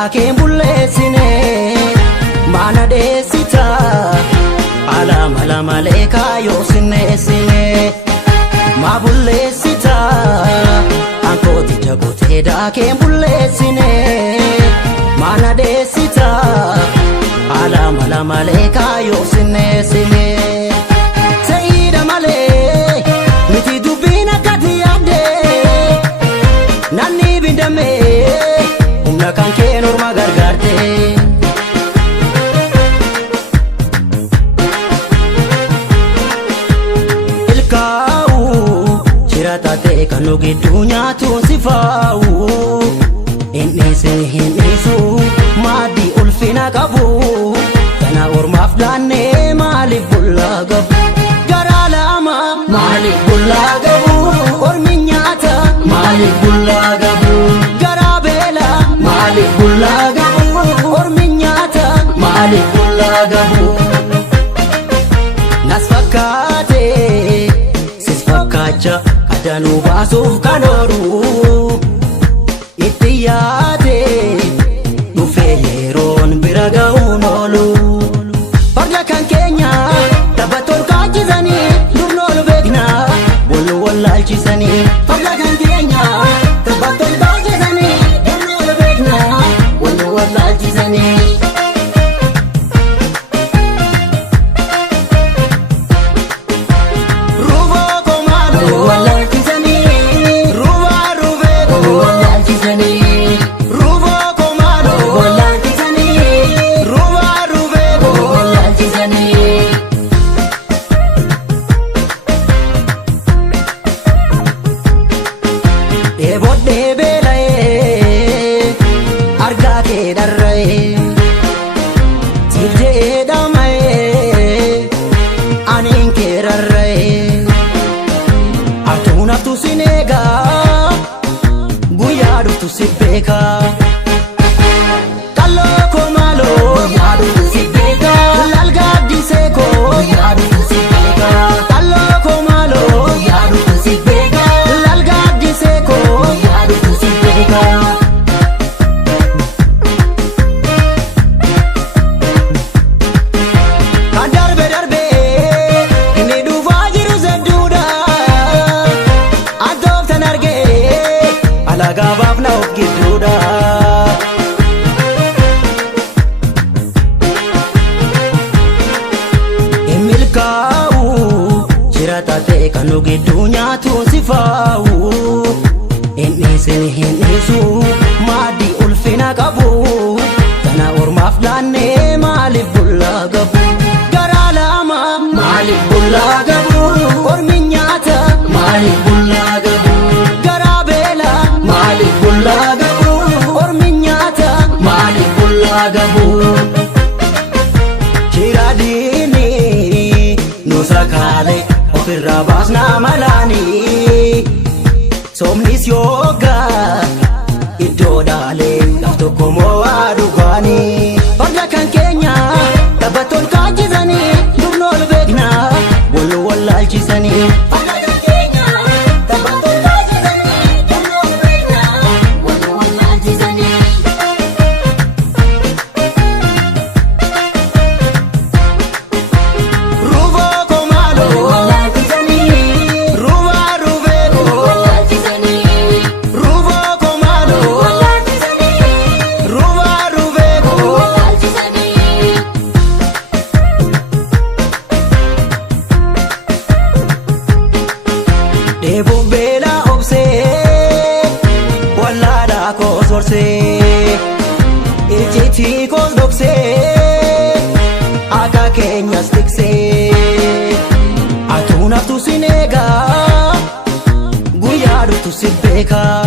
daakeen bulleessine maana deessita ala malee kaayoo sinneessine maa bulleessita ankooticha gootee daakeen bulleessine maana deessita ala malee kaayoo sinneessine seeyida malee miti dubbiin akkati yaadde nanni bindamee humna kan kee norma gargaarte ilkaa'u shirata ta'e kan nu gidduu nyaatuun si faa'u hin dhiisu maaddii ulfina qabu kana ormaaf laannee maaliif bullaa gabu garaa lama maaliif bullaa gabu ormi nyaata maaliif bullaa gabu garaa beela maaliif bullaa gabu ormi nyaata maaliif bullaa gabu nas fakkaate sis fakkaacha addanuu baasuuf kan ooru itti yaade dhufee yeroon bira ga'uun oolu farda kan keenya taphattoon kaachisanii durnoolu beekna wal wallaalchisanii farda kan keenya taphattoon kaachisanii durnoolu beekna wal wallaalchisanii Eebodhee beela'ee argaa kee dharra'ee siif je'ee dhama'ee aniin kee rarra'ee atuun haftu sin eegaa guyyaa dhuftu si beekaa qalloo koo maaloo guyyaa dhuftu si beekaa lalgaa addisee koo guyyaa dhuftu si beekaa qalloo koo maaloo guyyaa dhuftu si beekaa lalgaa addisee koo kan darbe inni dhufaa jiru sedduudha antooftan argee alagaa baafna of gidduudha hin milkaa'u shirata ta'e kan nu gidduu nyaatuun si faa'u hin dhiisu maaddii ulfina qabu kana ormaaf laannee maaliif bullaa gabu garaa lama maaliif bullaa gabu ormi nyaata maaliif bullaa gabu garaa beela maaliif bullaa gabu ormi nyaata maaliif bullaa gabu shiraadiini nu sakaale ofirraa baasnaa malaanii somnis yoogaa iddoo dhaalee laf tokko mo'aa dhugaanii farda kan keenya taphattoon kaachisanii durnoolu beekna wal wallaalchisanii farda kan keenya taphattoon kaachisanii durnoolu beekna wal wallaalchisanii ruuvoo koo maaloo wallaalchisanii ruuvaa ruuvee koo dheebuuf beela obsee wallaalaa koos horsee ijjiitii koos dhoksee akka keenyas tiksee atuun haftu sin eegaa guyyaa dhuftu si beekaa